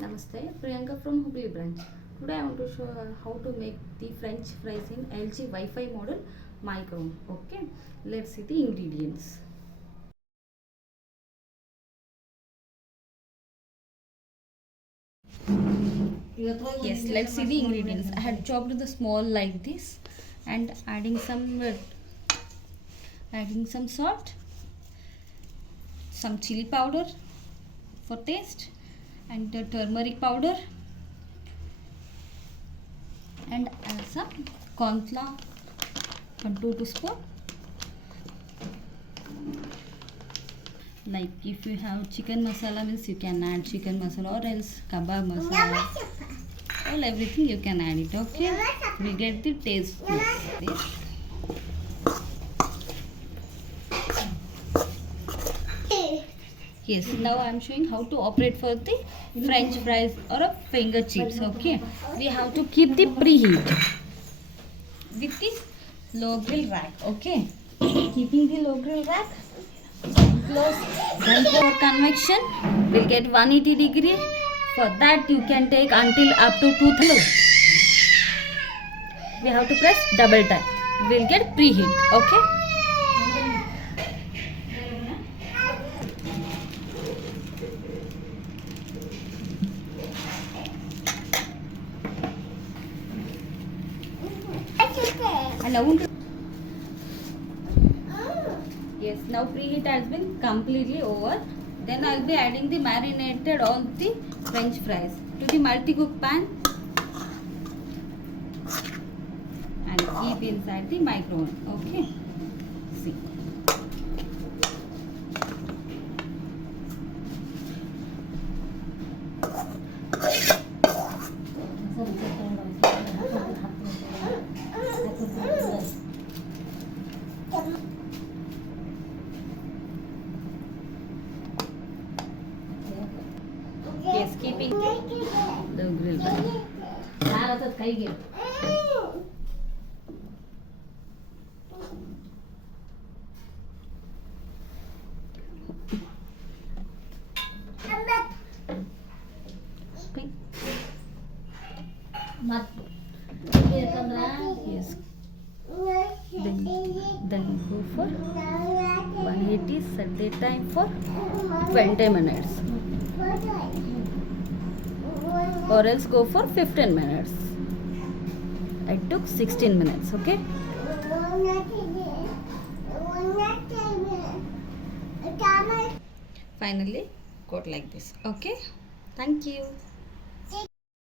Namaste, Priyanka from Hubli branch. Today I want to show how to make the French fries in LG Wi-Fi model micro. Okay, let's see the ingredients. Yes, let's see the ingredients. I had chopped the small like this and adding some salt, some chili powder for taste, and the turmeric powder, and some corn flour, 1 2 teaspoon. Like if you have chicken masala means you can add chicken masala, or else kebab masala, all everything you can add it. Okay, we get the taste. Yes, now I am showing how to operate for the French fries or a finger chips. Okay, we have to keep the preheat with this low grill rack. Okay, keeping the low grill rack close. Then for convection, we'll get 180 degree. For that, you can take until up to 230. We have to press double tap. We'll get preheat. Okay. Yes, now preheat has been completely over. Then I'll be adding the marinated on the French fries to the multi-cook pan and keep inside the microwave. Okay. See. Yes, keeping the grill right. Okay. Yes. Then go for 180, set the time for 20 minutes. Or else go for 15 minutes. I took 16 minutes. Okay. Finally, got like this. Okay. Thank you.